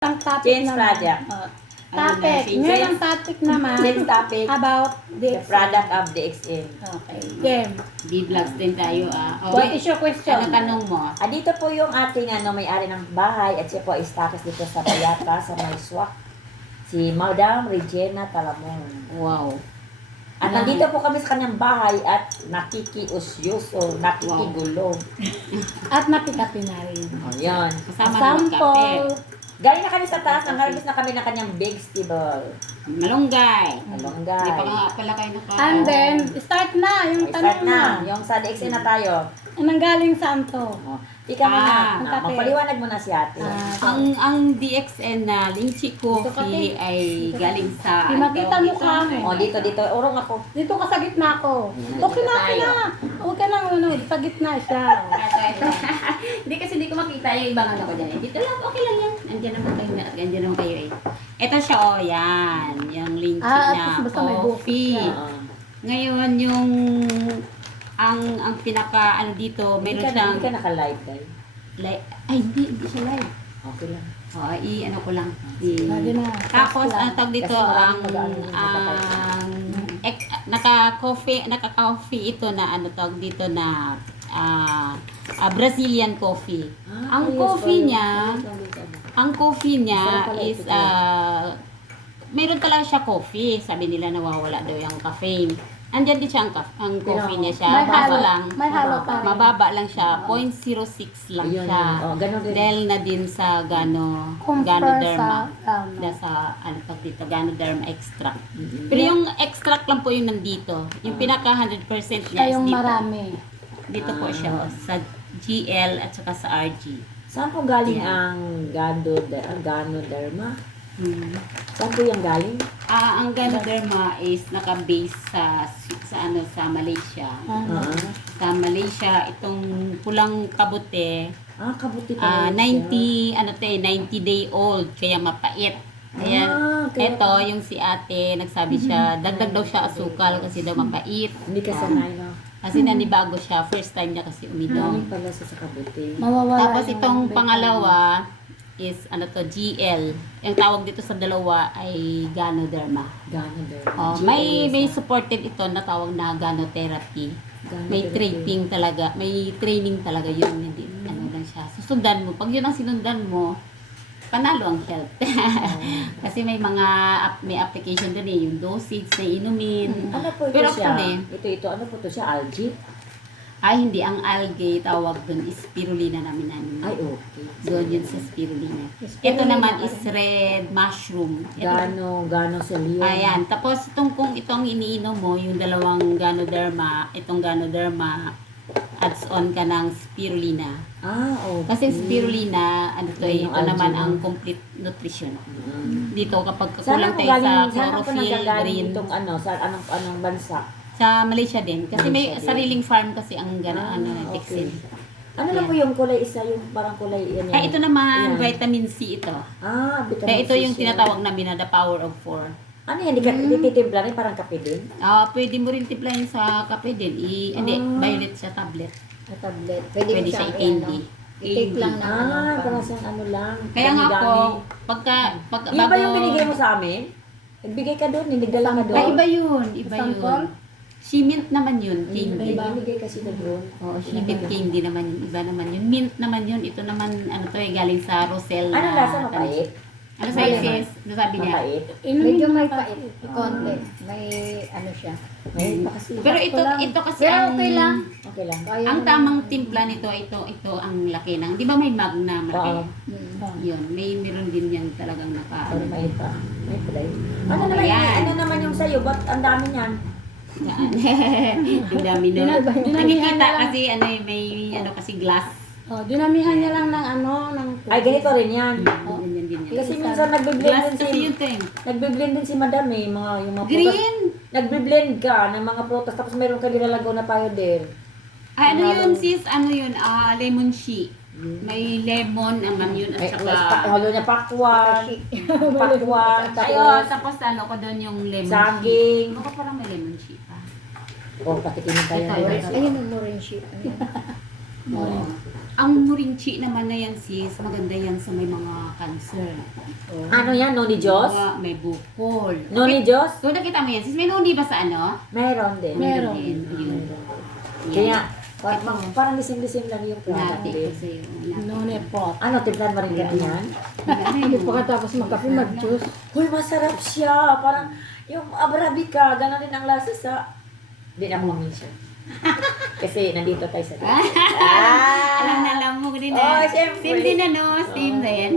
Ang topic Change naman. project. Topic. Change- Ngayon ang topic naman Change topic. about The this. product of the XM. Okay. Game. D-vlogs din tayo What is your question? Ano tanong mo? Dito po yung ating may-ari ng bahay at siya po ay status dito sa Bayata, sa Maiswak. Si Madam Regina Talamon. Wow. At nandito po kami sa kanyang bahay at nakikiusyuso, nakikigulo. At nakikati na rin. O, yan. Kasama ng magkape. Sample. Galing na kami sa taas, nang-harvest na kami ng kanyang vegetable. Malunggay. Malunggay. Hindi pa nga pala kayo naka... And then, start na yung Start tanong na. na. Yung sa DXN na tayo. Anong galing saan to? O, ika mo na. ang kape. Mapaliwanag mo na si ate. Ang DXN na Lychee Coffee Dito, ay galing sa... Di makita ano, mukha mo. O, dito. Urong ako. Dito ka sa gitna ko. Okay na, okay na. Okay na, sa gitna siya. Hindi kasi hindi ko makita yung ibang ano ko dyan. Dito lang, okay lang yan. Andiyan naman kayo eh. Ito siya, yan. Yung lychee At na least basta may coffee. bukas Oo. Ngayon, yung... Ang pinaka, ano dito, meron siyang... Hindi ka naka-live, guys. Ay, hindi siya live. Okay lang. Ano ko lang. Lagi na. Tapos, Fast lang. ang tawag dito, Kasi maraming ang mag-ano, naka-coffee ito na, ano tawag dito na, Brazilian coffee. Ang coffee niya, Ang coffee niya is, meron talaga siya coffee. Sabi nila nawawala daw yung caffeine. Andyan din siya ang coffee niya siya. May Kaso halo. lang, May halo pa rin. mababa lang siya. 0.06 lang Ayun, siya. yun. Ganun din. Dahil na din sa Compare Ganoderma. sa, Ano tawag dito, Ganoderma extract. Mhm. Pero yung extract lang po yung nandito. Yung pinaka 100% niya siya is yung dito. marami. Dito po siya. Sa GL at saka sa RG. Saan po galing Yeah. ang Ganoderma? Saan po yung galing? Ang Ganoderma is naka-base sa Malaysia. Oo. Sa Malaysia, itong pulang kabute, Kabuti pa rin 90 day old, kaya mapait. Kaya, kaya- eto, yung si ate, nagsabi siya, dagdag daw siya asukal kasi daw mapait. Hindi ka sanay, no? Kasi nanibago siya, first time niya kasi uminom. Galing pala sa kabuti. Mawawala Tapos yung itong bacon. pangalawa is, GL. Yung tawag dito sa dalawa ay Ganoderma. Ganoderma. May supported ito na tawag na Ganotherapy. May training talaga, hindi ano lang siya. Susundan mo, pag yun ang sinundan mo, panalo ang health. Kasi may application din yung dosage na inumin. Ano po ito Pero siya? actually, Ito, ano po ito siya? Algae? hindi, ang algae tawag dun is spirulina namin. Ay, okay. Doon yun sa spirulina. Spirulina. Ito naman is red mushroom. Gano selium. Ayan. Tapos kung itong iniinom mo, yung dalawang itong Ganoderma, adds on ka ng spirulina. Okay. Kasi yung spirulina, Yun yung ito naman algae ang na. complete nutrition. Mm. Dito kapag Saan kulang po tayo sa galing, saan po chlorophyll, nanggagaling green, itong sa anong bansa? sa Malaysia din. Kasi may Malaysia din. sariling farm kasi ang Okay. Dixon. Ano na po yung kulay isa, yung parang kulay yan? Ay, ito naman, Ayan. vitamin C ito. Vitamin Kaya ito C yung siya. tinatawag namin na the power of 4. Ano yan? Dititimpla rin, parang kape din? Pwede mo rin timplahin sa kape din. Hindi, violet siya tablet. Tablet. Pwede siya i-candy. I-take lang na Parang sa ano lang. Kaya nga dami-dami. po, pag Yan ba yung binigay mo sa amin? Nagbigay ka doon, nagdala ka doon. Ay, iba yun. Iba Sample? yun. Shimint naman yun, May candy. binigay kasi na doon. Oo, shimint candy naman yun. Iba naman yun. Mint naman yun. Ito naman, galing sa Rosel. Ano lasa? Mapait? Ano sa'yo, sis? Ano sabi niya? Mapait? Medyo may pait. Konti. May ano siya. May pa kasi. Pero ito kasi Pero ang... okay lang. Okay lang. Kaya Ang naman. tamang timpla nito, ito ang laki ng... Di ba may mag na malaki? Oo. Yun, meron din yan talagang naka... Pero may pa. May kulay. Ano Okay, naman, yan. ano naman yung sa'yo? Ba't ang dami niyan? Yan. Ang dami nun. Dinamihan Nakikita na lang. kasi may kasi glass. Dinamihan niya lang ng Ay, ganito rin yan. Ganyan din yan. Kasi minsan nagbe-blend Glass din kasi si... yun, Teng. Nagbe-blend din si madam eh. Yung mga prutas. Green! Nagbe-blend ka ng mga prutas tapos meron ka nilalagaw na powder. Ano yun, sis? Ano yun? Lemon sheet. May lemon naman yun at May saka... halo niya pakwan. Pakwan. Ayun, Tapos tapos ko doon yung lemon sheet. saging. Baka parang may lemon sheet pa. Oh, patikimin tayo. Ito, ito. Ayun, mo rin siya. Oo. Ang murinchi naman na yan sis, maganda yan sa may mga cancer. Ano yan? Noni Diyos? May bukol. Noni Diyos? Kung nakita mo yan sis, may noni ba sa ano? Meron din. Meron. Din, yun. Kaya, parang lisim-lisim lang yung product Nati ko din. sa'yo. Noni pot. Ano, timplan mo rin ganyan? Hindi pagkatapos magkape, mag-juice. Uy, masarap siya. Parang, yung Arabica, gano'n din ang lasa sa... Hindi na ako siya. Kasi nandito tayo sa... Alam na alam mo din Oh, na. syempre. Same din ano, same din.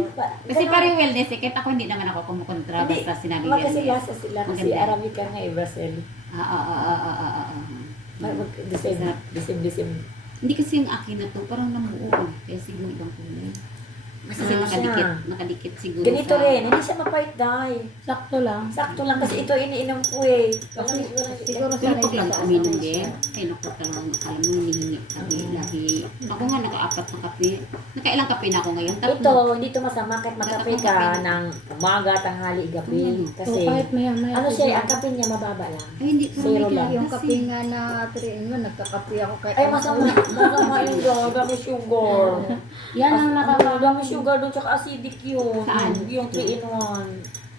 Kasi Ganun. parang wellness eh, kahit ako hindi naman ako kumukontra Hindi, basta sinabi Kasi wellness. lasa sila. Kasi Maganda. Arabica nga eh, Brazil. Disim-disim. Hindi kasi yung akin na to, parang namuo eh. Kaya siguro ibang kulay. Kasi Ano nakadikit siguro Ganito sa... rin, hindi siya mapait dahil. Sakto lang. Sakto lang kasi ito iniinom ko eh. Siguro Pero sa pag lang sa uminom ano din, siya. ay naku talagang alam mo, hinihingi kami. Lagi, ako nga naka-apat na kape. Nakailang kape na ako ngayon. Ito, hindi ito masama kahit magkape ka ng umaga, tanghali, gabi. Kasi, So, kahit maya-maya. ano siya, ang kape niya mababa lang. Ay, hindi ko Zero may lang. Yung kasi. kape nga na 3 in 1, nagkakape ako kay Ay, masama. Masama yung gawin. Dami sugar. Yan ang Dami sugar doon, tsaka acidic yun. Saan? Yung 3-in-1.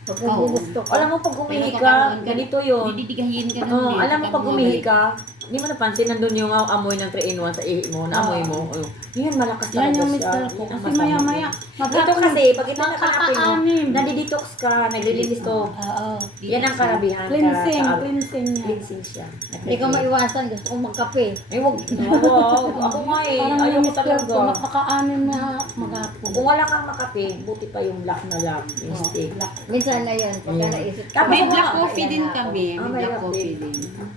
Pag Oo. gusto ko. Alam mo, pag umihi Pero ka, kakaroon ka- ganito yun. Dididigahin ka Oo, nun eh. alam mo, pag umihi ka, hindi mo napansin, nandun yung amoy ng 3-in-1 sa ihi mo, naamoy mo. Oh. Yun, malakas Yan talaga yung siya. mister ko. Yun ang Kasi masama. maya-maya. Ito kasi, pag ito nakanapin mo, Makakaanim. nadidetox ka, naglilinis to. Oo. Yan ang karabihan ka. Cleansing. sa- Cleansing yan. Cleansing siya. Hindi ko maiwasan, gusto kong magkape. Ay, wag. Wow, ako nga eh. Parang Ayaw yung ko mister ko, talaga. makakaanim na maghapon. Kung wala kang makape, buti pa yung black na lang. Yung Oh, stick. Minsan na yun, pagka Mm. naisip ko. Tapos May ako black nga, coffee din kami. Ah, May may black black coffee din. din.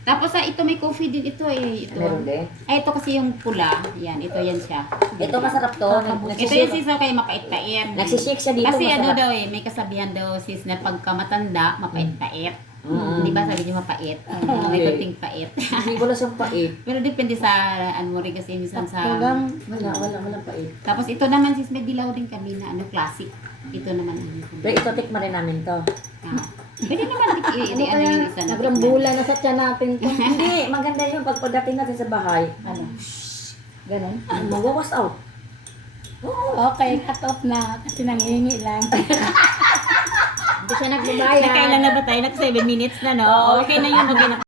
Tapos ito may coffee din. Ito eh. Ito. Meron din. Ay, ito kasi yung pula. Yan. Ito yan siya. Ito masarap to. Ito yung Nagsishake, sis okay, mapait-pait. nagsishake siya dito. Kasi ano masarap. daw eh, may kasabihan daw sis na pagka matanda, mapait-pait. Mm. Di ba sabi niyo mapait? May Okay. konting pait. Hindi ko na siyang pait. Pero depende sa ano mo rin kasi minsan sa... Talagang Walang pait. Tapos ito naman sis, may dilaw din kami na ano, classic. Ito naman. Pero ito, tikma rin namin to. Ah. Pwede naman Ano ano yung isa na nagrambulan na sa tiyan natin to. Hindi, maganda yun pag pagdating natin sa bahay. Ano? Ganon? Mawawas out. okay, cut off na. Kasi nangihingi lang. Hindi siya nagbabayad. Nakailan na ba tayo? Nag 7 minutes na, no? Okay na yun. Okay na.